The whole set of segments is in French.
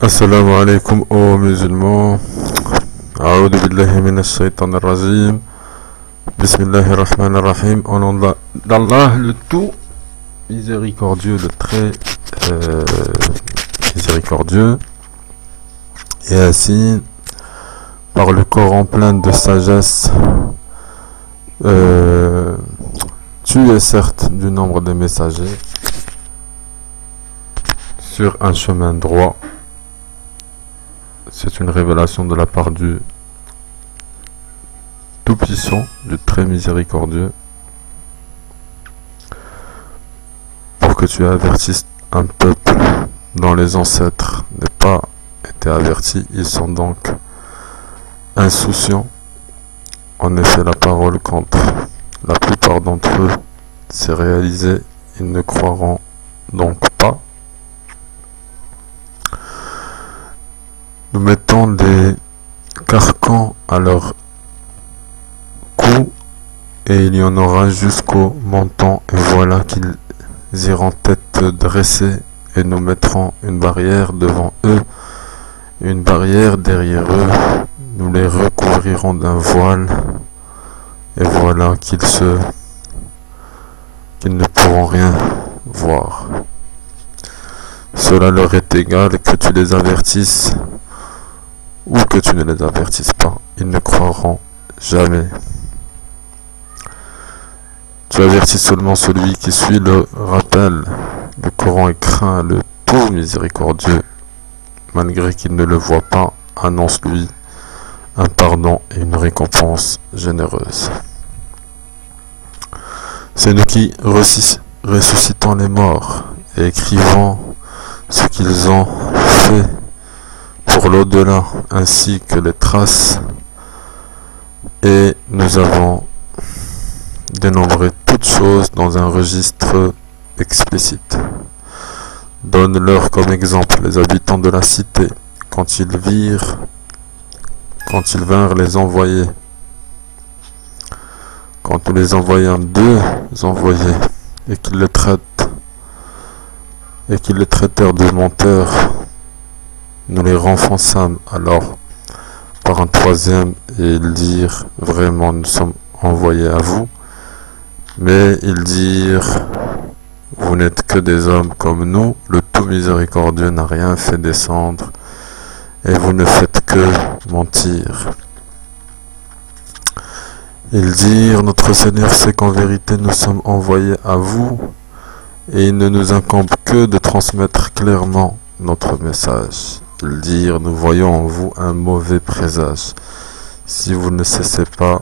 Assalamu alaikum aux musulmans. A'udhu billahi minash shaitanir rajim. Bismillahir rahmanir rahim. Au nom d'Allah, le tout miséricordieux, le très miséricordieux. Et ainsi, par le Coran plein de sagesse, tu es certes du nombre des messagers sur un chemin droit. C'est une révélation de la part du Tout-Puissant, du très miséricordieux, pour que tu avertisses un peuple dont les ancêtres n'aient pas été avertis. Ils sont donc insouciants. En effet, la parole contre la plupart d'entre eux s'est réalisée. Ils ne croiront donc pas. Nous mettons des carcans à leur cou et il y en aura jusqu'au menton, et voilà qu'ils iront tête dressée et nous mettrons une barrière devant eux, une barrière derrière eux, nous les recouvrirons d'un voile et voilà qu'ils ne pourront rien voir. Cela leur est égal que tu les avertisses ou que tu ne les avertisses pas, ils ne croiront jamais. Tu avertis seulement celui qui suit le rappel. Le Coran et craint le tout miséricordieux, malgré qu'il ne le voit pas, annonce-lui un pardon et une récompense généreuse. C'est nous qui ressuscitons les morts et écrivons ce qu'ils ont fait pour l'au-delà, ainsi que les traces, et nous avons dénombré toutes choses dans un registre explicite. Donne-leur comme exemple les habitants de la cité, quand ils vinrent les envoyer, quand nous les envoyâmes deux envoyés, et qu'ils les traitèrent de menteurs, nous les renfonçâmes alors par un troisième, et ils dirent, vraiment nous sommes envoyés à vous, mais ils dirent, vous n'êtes que des hommes comme nous, le tout miséricordieux n'a rien fait descendre, et vous ne faites que mentir. Ils dirent, notre Seigneur sait qu'en vérité nous sommes envoyés à vous, et il ne nous incombe que de transmettre clairement notre message. Ils dirent, nous voyons en vous un mauvais présage. Si vous ne cessez pas,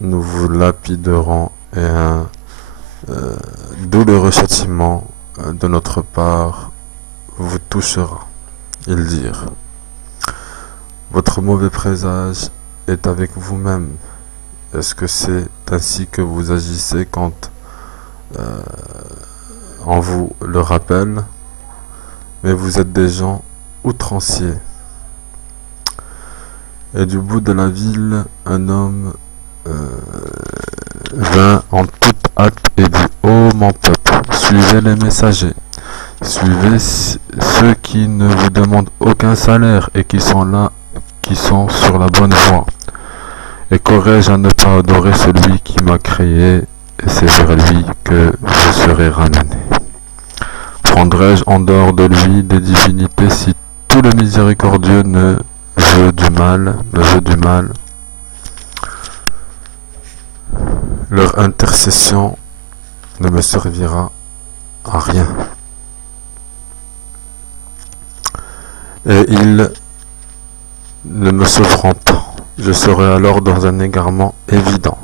nous vous lapiderons, et un douloureux châtiment de notre part vous touchera. Ils dirent, votre mauvais présage est avec vous-même. Est-ce que c'est ainsi que vous agissez quand on vous le rappelle? Mais vous êtes des gens outranciers. Et du bout de la ville, un homme vint en toute hâte et dit, ô mon peuple, suivez les messagers, suivez ceux qui ne vous demandent aucun salaire et qui sont sur la bonne voie. Et qu'aurais-je à ne pas adorer celui qui m'a créé, et c'est vers lui que je serai ramené. Prendrai-je en dehors de lui des divinités si tout le miséricordieux me veut du mal? Leur intercession ne me servira à rien. Et ils ne me sauveront pas. Je serai alors dans un égarement évident.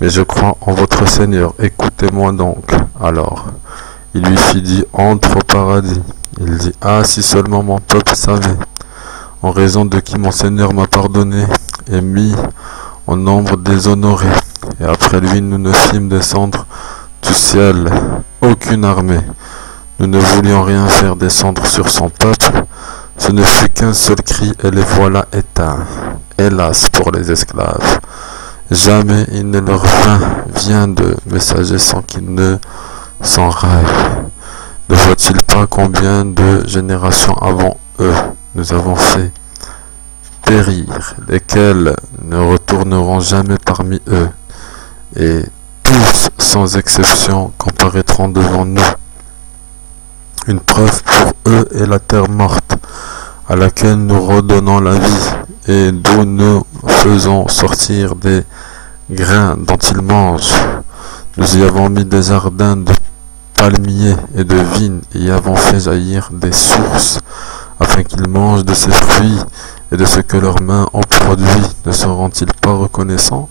Mais je crois en votre Seigneur, écoutez-moi donc. Alors, il lui fit dit, entre au paradis. Il dit, ah, si seulement mon peuple savait, en raison de qui mon Seigneur m'a pardonné et mis en nombre déshonoré. Et après lui, nous ne fîmes descendre du ciel aucune armée. Nous ne voulions rien faire descendre sur son peuple. Ce ne fut qu'un seul cri, et les voilà éteints. Hélas pour les esclaves. Jamais il ne leur vient de messager sans qu'ils ne s'enraillent. Ne voit-il pas combien de générations avant eux nous avons fait périr, lesquels ne retourneront jamais parmi eux, et tous, sans exception, comparaîtront devant nous. Une preuve pour eux est la terre morte, à laquelle nous redonnons la vie, et d'où nous faisons sortir des grains dont ils mangent. Nous y avons mis des jardins de palmiers et de vignes, et y avons fait jaillir des sources, afin qu'ils mangent de ces fruits et de ce que leurs mains ont produit. Ne seront-ils pas reconnaissants?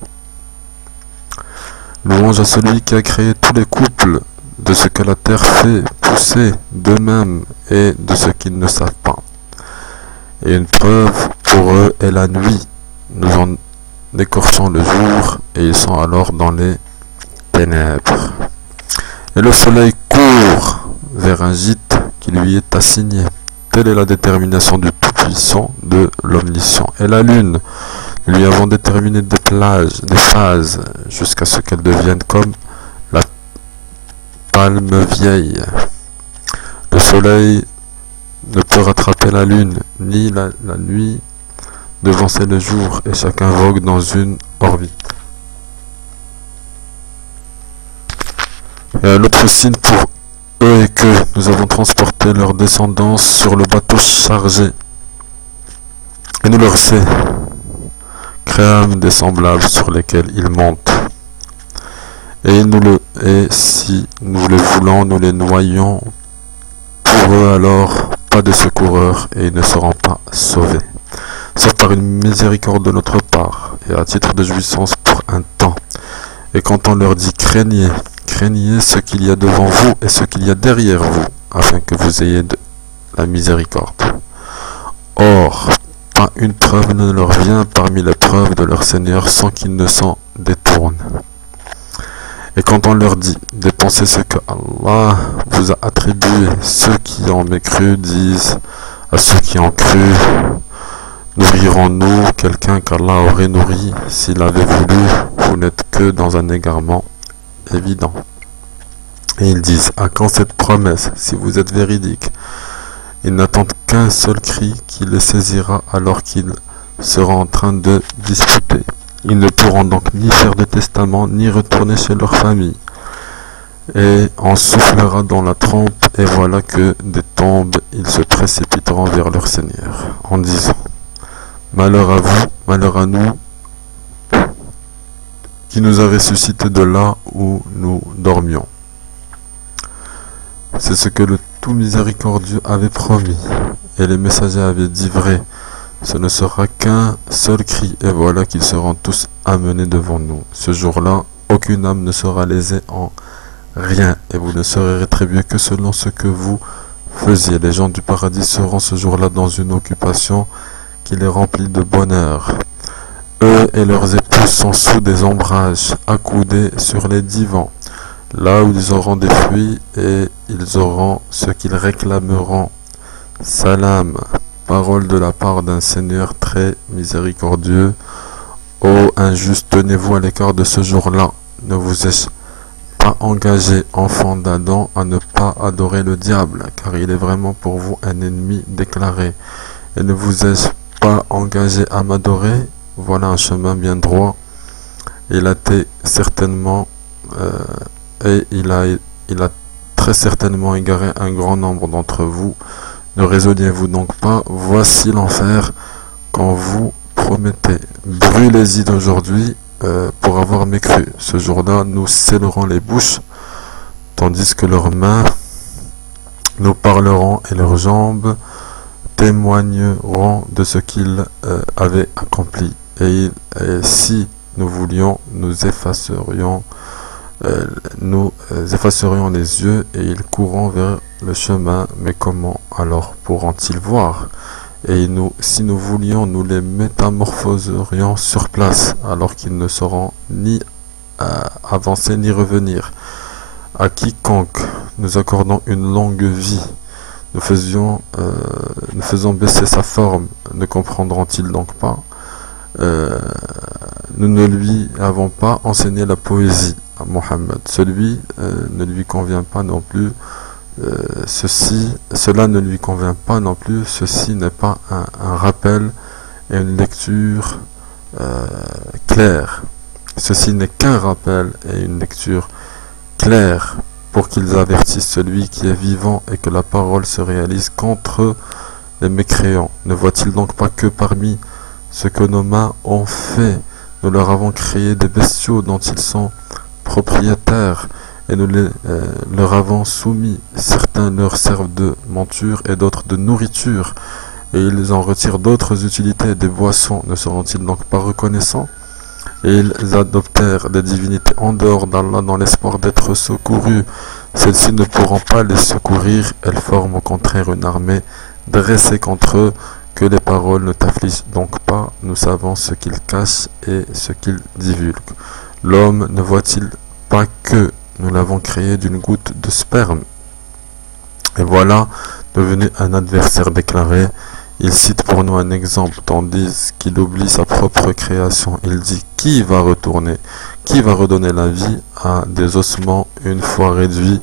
Louange à celui qui a créé tous les couples, de ce que la terre fait pousser d'eux-mêmes et de ce qu'ils ne savent pas. Et une preuve pour eux est la nuit. Nous en écorchons le jour, et ils sont alors dans les ténèbres. Et le soleil court vers un gîte qui lui est assigné. Telle est la détermination du Tout-Puissant, de l'Omniscient. Et la lune, nous lui avons déterminé des phases, jusqu'à ce qu'elle devienne comme la palme vieille. Le soleil ne peut rattraper la lune, ni la nuit devancer le jour, et chacun vogue dans une orbite. Et un autre signe pour eux est que nous avons transporté leur descendance sur le bateau chargé, et nous leur créâmes des semblables sur lesquels ils montent. Et si nous le voulons, nous les noyons. Pour eux alors, pas de secoureur, et ils ne seront pas sauvés, sauf par une miséricorde de notre part, et à titre de jouissance pour un temps. Et quand on leur dit craignez ce qu'il y a devant vous et ce qu'il y a derrière vous, afin que vous ayez de la miséricorde. Or, pas une preuve ne leur vient parmi les preuves de leur Seigneur sans qu'ils ne s'en détournent. Et quand on leur dit dépensez ce que Allah vous a attribué, ceux qui ont mécru disent à ceux qui ont cru, nourrirons-nous quelqu'un qu'Allah aurait nourri s'il avait voulu? Vous n'êtes que dans un égarement évident. Et ils disent à quand cette promesse si vous êtes véridique? Ils n'attendent qu'un seul cri qui les saisira alors qu'ils seront en train de disputer. Ils ne pourront donc ni faire de testament, ni retourner chez leur famille. Et on soufflera dans la trompe, et voilà que des tombes, ils se précipiteront vers leur Seigneur, en disant « Malheur à vous, malheur à nous, qui nous a ressuscités de là où nous dormions. » C'est ce que le tout miséricordieux avait promis, et les messagers avaient dit vrai. Ce ne sera qu'un seul cri, et voilà qu'ils seront tous amenés devant nous. Ce jour-là, aucune âme ne sera lésée en rien, et vous ne serez rétribués que selon ce que vous faisiez. Les gens du paradis seront ce jour-là dans une occupation qui les remplit de bonheur. Eux et leurs épouses sont sous des ombrages, accoudés sur les divans, là où ils auront des fruits, et ils auront ce qu'ils réclameront. Salam. Parole de la part d'un Seigneur très miséricordieux. Ô injuste, tenez-vous à l'écart de ce jour-là. Ne vous ai-je pas engagé, enfant d'Adam, à ne pas adorer le diable, car il est vraiment pour vous un ennemi déclaré. Et ne vous ai-je pas engagé à m'adorer? Voilà un chemin bien droit. Il a été certainement, il a très certainement égaré un grand nombre d'entre vous. Ne raisonnez-vous donc pas, voici l'enfer qu'on vous promettait. Brûlez-y d'aujourd'hui pour avoir mécru. Ce jour-là, nous scellerons les bouches, tandis que leurs mains nous parleront et leurs jambes témoigneront de ce qu'ils avaient accompli. Et si nous voulions, nous effacerions les yeux, et ils courront vers le chemin, mais comment alors pourront-ils voir? Et si nous voulions, nous les métamorphoserions sur place, alors qu'ils ne sauront ni avancer ni revenir. À quiconque nous accordons une longue vie, nous faisons baisser sa forme, ne comprendront-ils donc pas? Nous ne lui avons pas enseigné la poésie à Mohammed. Celui ne lui convient pas non plus Cela ne lui convient pas non plus. Ceci n'est pas un rappel et une lecture claire. Ceci n'est qu'un rappel et une lecture claire pour qu'ils avertissent celui qui est vivant et que la parole se réalise contre les mécréants. Ne voit-il donc pas que parmi ce que nos mains ont fait, nous leur avons créé des bestiaux dont ils sont propriétaires et nous leur avons soumis. Certains leur servent de monture et d'autres de nourriture, et ils en retirent d'autres utilités, des boissons. Ne seront-ils donc pas reconnaissants? Et ils adoptèrent des divinités en dehors d'Allah dans l'espoir d'être secourus. Celles-ci ne pourront pas les secourir, elles forment au contraire une armée dressée contre eux. Que les paroles ne t'affligent donc pas, nous savons ce qu'ils cachent et ce qu'ils divulguent. L'homme ne voit-il pas que nous l'avons créé d'une goutte de sperme, et voilà devenu un adversaire déclaré. Il cite pour nous un exemple, tandis qu'il oublie sa propre création. Il dit: qui va retourner, qui va redonner la vie à des ossements une fois réduits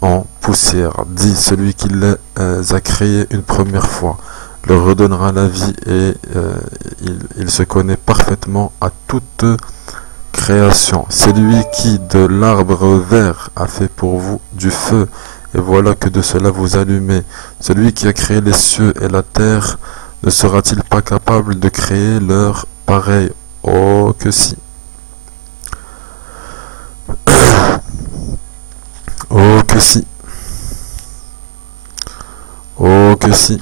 en poussière? Dit celui qui les a créés une première fois, leur redonnera la vie, et il se connaît parfaitement à toute création. C'est lui qui de l'arbre vert a fait pour vous du feu, et voilà que de cela vous allumez. Celui qui a créé les cieux et la terre ne sera-t-il pas capable de créer leur pareil? Oh que si. Oh que si. Oh que si.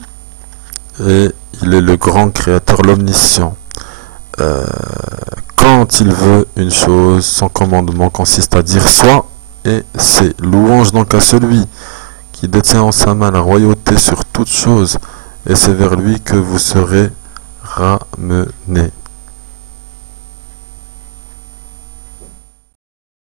Et il est le grand créateur, l'omniscient. Quand il veut une chose, son commandement consiste à dire soit, et c'est. Louange donc à celui qui détient en sa main la royauté sur toute chose, et c'est vers lui que vous serez ramenés.